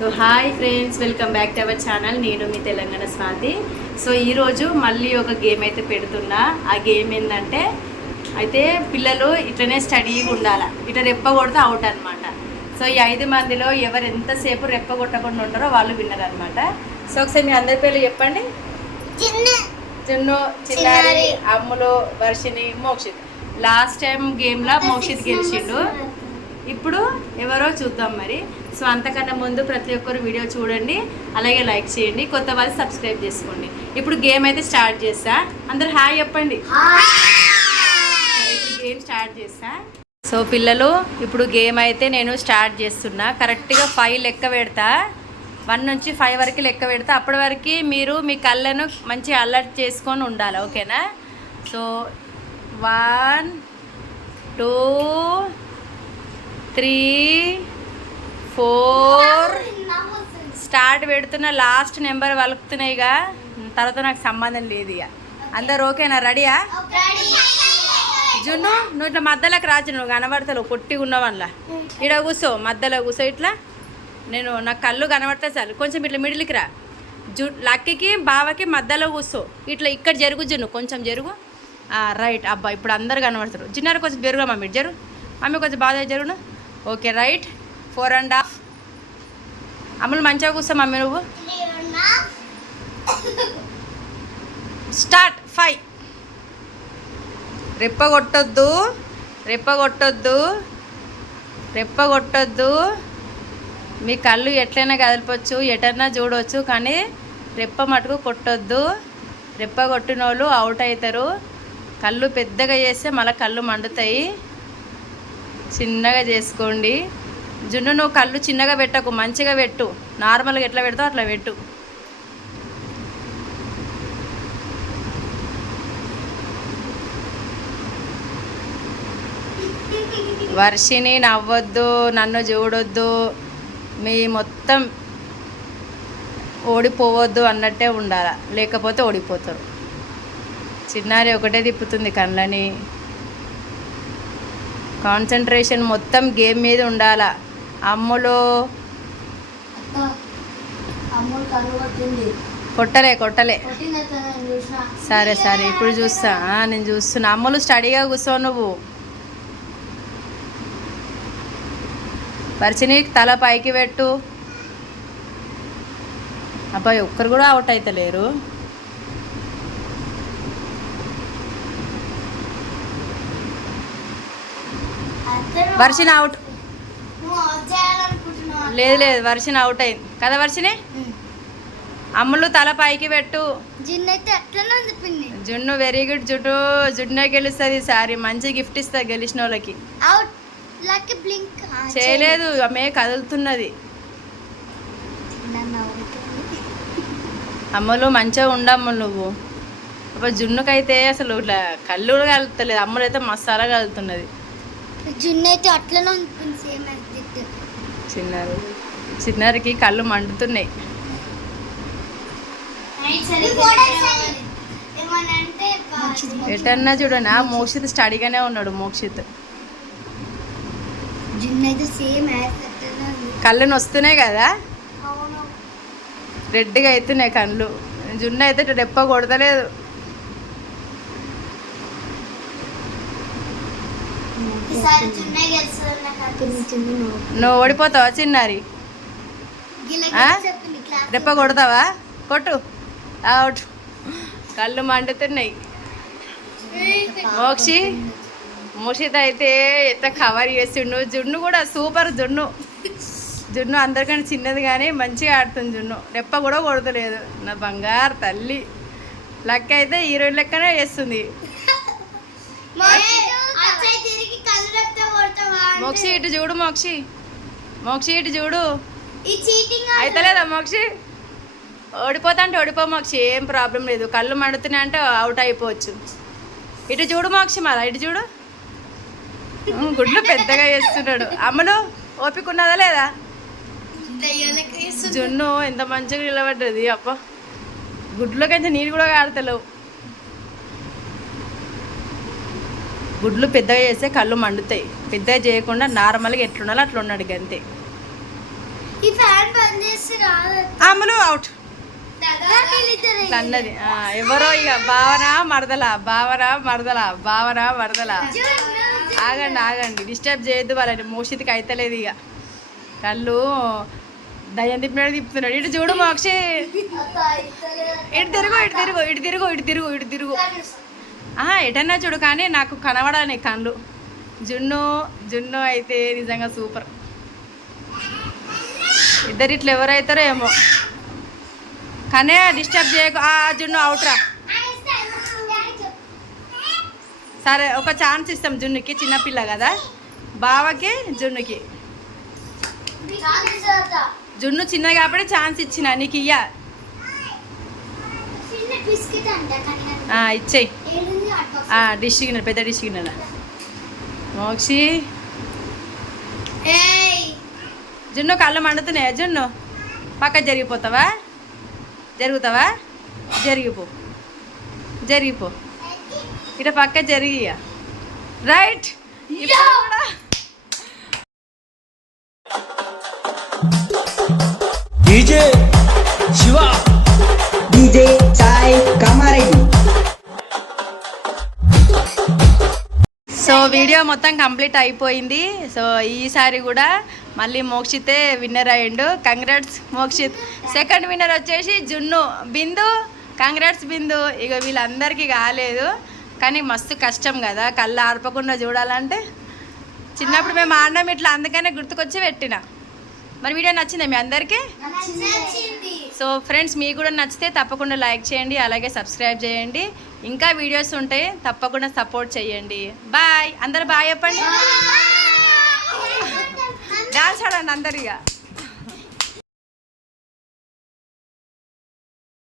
So hi friends, welcome back to our channel. నేను మీ Telangana Swathi. So ఈరోజు మళ్ళీ ఒక గేమ్ అయితే పెడుతున్నా. ఆ గేమ్ ఏంటంటే అయితే పిల్లలు ఇట్లనే స్టడీగా ఉండాలి. ఇట్లా రెప్ప కొడితే అవుట్ అనమాట. సో ఈ 5 మందిలో ఎవరు ఎంతసేపు రెప్ప కొట్టకుండా ఉంటారో వాళ్ళు విన్నర్ అనమాట. సో ఒకసారి మీ అందరి పేర్లు చెప్పండి. చిన్ను, చిన్నారి, అమ్ములు, వర్షిని, మోక్షిత్. లాస్ట్ టైం గేమ్లో మోక్షిత్ గెలిచిండు. ఇప్పుడు ఎవరో చూద్దాం మరి. సో అంతకన్నా ముందు ప్రతి ఒక్కరు వీడియో చూడండి, అలాగే లైక్ చేయండి, కొత్త వాళ్ళు సబ్స్క్రైబ్ చేసుకోండి. ఇప్పుడు గేమ్ అయితే స్టార్ట్ చేస్తా. అందరు హాయ్ చెప్పండి. ఇప్పుడు గేమ్ స్టార్ట్ చేస్తా. సో పిల్లలు, ఇప్పుడు గేమ్ అయితే నేను స్టార్ట్ చేస్తున్నా. కరెక్ట్గా 5 లెక్క పెడతా. 1 నుంచి 5 వరకు లెక్క పెడతా. అప్పటి వరకు మీరు మీ కళ్ళను మంచిగా అలర్ట్ చేసుకొని ఉండాలి, ఓకేనా? సో 1 2 3 4 స్టార్ట్ పెడుతున్న. లాస్ట్ నెంబర్ వలుకుతున్నాయిగా, తర్వాత నాకు సంబంధం లేదు. ఇక అందరు ఓకేనా? రెడీయా? జున్ను, నువ్వు ఇట్లా మధ్యలోకి రాజు, నువ్వు కనబడతావు, పొట్టి ఉన్నవల్లా. ఇక్కడ కూర్చో, మధ్యలో కూర్చో. ఇట్లా నాకు కళ్ళు కనబడతా చాలు. కొంచెం ఇట్లా మిడిల్కి రా. లక్కీకి బావకి మధ్యలో కూర్చో. ఇట్లా ఇక్కడ జరుగు జున్ను, కొంచెం జరుగు. రైట్. అబ్బా ఇప్పుడు అందరు కనబడతారు. చిన్నారు కొంచెం జరుగుగా మమ్మీ, జరుగు మమ్మీ, కొంచెం బాగా జరుగును. Okay right. 4.5. అమ్ములు మంచిగా కూర్చో మమ్మీ. నువ్వు స్టార్ట్. 5. రెప్ప కొట్టొద్దు, రెప్ప కొట్టొద్దు, రెప్ప కొట్టొద్దు. మీ కళ్ళు ఎట్లయినా కదలపచ్చు, ఎటన్నా చూడవచ్చు, కానీ రెప్ప మటుకు కొట్టొద్దు. రెప్ప కొట్టిన వాళ్ళు అవుట్ అవుతారు. కళ్ళు పెద్దగా చేస్తే మళ్ళీ కళ్ళు మండుతాయి. చిన్నగా చేసుకోండి. జున్ను, నువ్వు కళ్ళు చిన్నగా పెట్టకు, మంచిగా పెట్టు. నార్మల్గా ఎట్లా పెడతావు అట్లా పెట్టు. వర్షిని నవ్వొద్దు, నన్ను చూడొద్దు, మీ మొత్తం ఓడిపోవద్దు అన్నట్టే ఉండాలి, లేకపోతే ఓడిపోతారు. చిన్నారి ఒకటే తిప్పుతుంది కళ్ళని. కాన్సన్ట్రేషన్ మొత్తం గేమ్ మీద ఉండాలా. అమ్ములు కొట్టలే కొట్టలే. సరే సరే, ఇప్పుడు చూస్తా. నేను చూస్తున్నా. అమ్ములు స్టడీగా కూర్చో. నువ్వు పరిచిని తల పైకి పెట్టు. అబ్బాయి ఒక్కరు కూడా అవుట్ అవుతలేరు. వర్షిని అవుట్. లేదు లేదు, వర్షిని అవుట్ అయింది కదా. వర్షిని, అమ్ములు తల పైకి పెట్టు. జున్ను వెరీ గుడ్. జున్నే గెలుస్తుంది ఈసారి. మంచి గిఫ్ట్ ఇస్తా గెలిచిన వాళ్ళకి. చేయలేదు, ఆమె కదులుతున్నది. అమ్మలు మంచిగా ఉండమ్మ నువ్వు. అప్పుడు జున్నుకైతే అసలు ఇట్లా కళ్ళు కలుగుతలేదు. అమ్మలు అయితే మసాలా కలుగుతున్నది. జున్ను అయితే అట్లనే ఉంటుంది, సేమ్ చిన్నారికి కళ్ళు మండుతున్నాయి. ఎటన్నా చూడనా. మోక్షిత్ స్టడీగానే ఉన్నాడు. మోక్షిత్ కళ్ళు నొస్తున్నాయి కదా, రెడ్గా అవుతున్నాయి కళ్ళు. జున్ను అయితే రెప్ప కొడతలేదు. నువ్వు ఓడిపోతావా చిన్నారి? రెప్ప కొడతావా? కొట్టు. అవుట్. కళ్ళు మండుతున్నాయి. మోక్షిత్ అయితే ఎంత కవర్ చేస్తుండు. జున్ను కూడా సూపర్. జున్ను అందరికంటే చిన్నది కానీ మంచిగా ఆడుతుంది. జున్ను రెప్ప కూడా కొడతలేదు. నా బంగారు తల్లి. లెక్క అయితే హీరోయిన్ లెక్కనే చేస్తుంది. మోక్షి ఇటు చూడు. మోక్షి ఇటు చూడు. అయితలేదా మోక్షి? ఓడిపోతా అంటే ఓడిపో మోక్షి, ఏం ప్రాబ్లం లేదు. కళ్ళు మండుతున్నాయి అంటే అవుట్ అయిపోవచ్చు. ఇటు చూడు మోక్షి, మళ్ళా ఇటు చూడు. గుడ్లు పెద్దగా చేస్తున్నాడు. అమ్మలు ఓపిక ఉన్నదా లేదా? జున్ను ఎంత మంచిగా నిలబడ్డది. అప్ప గుడ్లోకైతే నీళ్ళు కూడా ఆడతలేవు. గుడ్లు పెద్దగా చేస్తే కళ్ళు మండుతాయి. పెద్దగా చేయకుండా నార్మల్గా ఎట్లుండాలో అట్లా ఉన్నాడు అంతే. ఈ ఫ్యాన్ బంద్ చేసి రాదు. అమ్ములు అవుట్ ఇట్లా అన్నది. ఎవరో ఇక భావన మరదల ఆగండి డిస్టర్బ్ చేయొద్దు వాళ్ళని. మోషిత్కి అయితలేదు ఇక కళ్ళు దయ్యం తిప్పుతున్నాడు. ఇటు చూడు మోక్షి, ఇటు తిరుగు ఎటన్నా చూడు కానీ నాకు కనబడాలి కళ్ళు. జున్ను అయితే నిజంగా సూపర్. ఇద్దరు ఇట్లా ఎవరైతారో ఏమో కానీ డిస్టర్బ్ చేయకు. జున్ను అవుట్రా. సరే ఒక ఛాన్స్ ఇస్తాం జున్నుకి, చిన్నపిల్ల కదా. బావకి జున్నుకి. జున్ను చిన్నది కాబట్టి ఛాన్స్ ఇచ్చిన నీకు ఇయ్య. ఇచ్చేయి డిష్ గిన్నె, పెద్ద డిష్ గిన్నె. మోక్షి జున్ను కళ్ళు మండుతున్నాయా? జున్ను పక్క జరిగిపోతావా? జరిగిపో ఇట పక్క జరిగి right. DJ Shiva, DJ Sai Kamareddy. So video మొత్తం కంప్లీట్ అయిపోయింది. సో ఈసారి కూడా మళ్ళీ మోక్షితే విన్నర్ అయ్యిండు. కంగ్రాట్స్ మోక్షిత్. సెకండ్ విన్నర్ వచ్చేసి జున్ను. బిందు కంగ్రాట్స్ బిందు. ఇక వీళ్ళందరికీ కాలేదు కానీ మస్తు కష్టం కదా కళ్ళు ఆర్పకుండా చూడాలంటే. చిన్నప్పుడు మేము ఆడినాం ఇట్లా, అందుకనే గుర్తుకొచ్చి పెట్టిన. మరి వీడియో నచ్చిందా మీ అందరికీ? సో ఫ్రెండ్స్ మీకు కూడా నచ్చితే తప్పకుండా లైక్ చేయండి, అలాగే సబ్స్క్రైబ్ చేయండి. ఇంకా వీడియోస్ ఉంటాయి, తప్పకుండా సపోర్ట్ చేయండి. బాయ్ అందరు బాయ్ చెప్పండి. డాన్స్ ఆడండి అందరు ఇక.